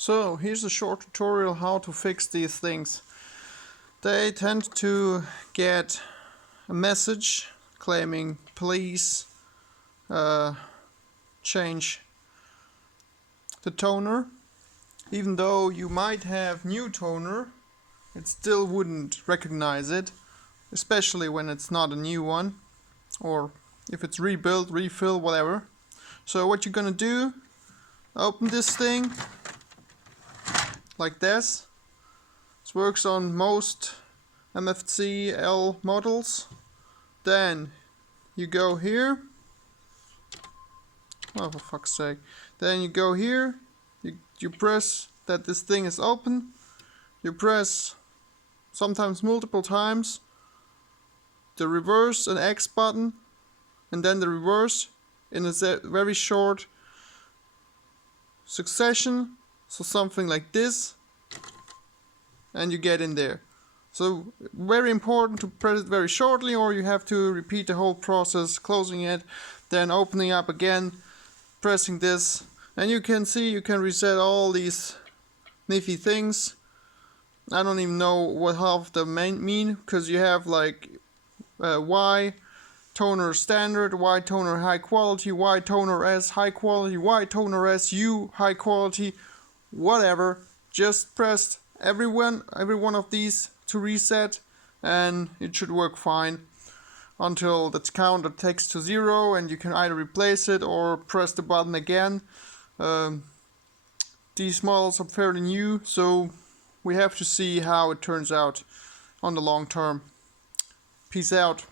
So here's a short tutorial how to fix these things. They tend to get a message claiming please change the toner. Even though you might have new toner, it still wouldn't recognize it, especially when it's not a new one, or if it's rebuilt, refill, whatever. So what you're gonna do, open this thing like this. This works on most MFC-L models. Then you go here. Oh, for fuck's sake. Then you go here, you press that this thing is open. You press sometimes multiple times the reverse and X button, and then the reverse in a very short succession, so something like this, and you get in there. So very important to press it very shortly, or you have to repeat the whole process, closing it, then opening up again, pressing this, and you can see you can reset all these nifty things. I don't even know what half of them mean, because you have like Y toner standard, Y toner high quality, Y toner S high quality, Y toner S U high quality, whatever. Just press every one of these to reset, and it should work fine until the counter takes to 0, and you can either replace it or press the button again. These models are fairly new, so we have to see how it turns out on the long term. Peace out.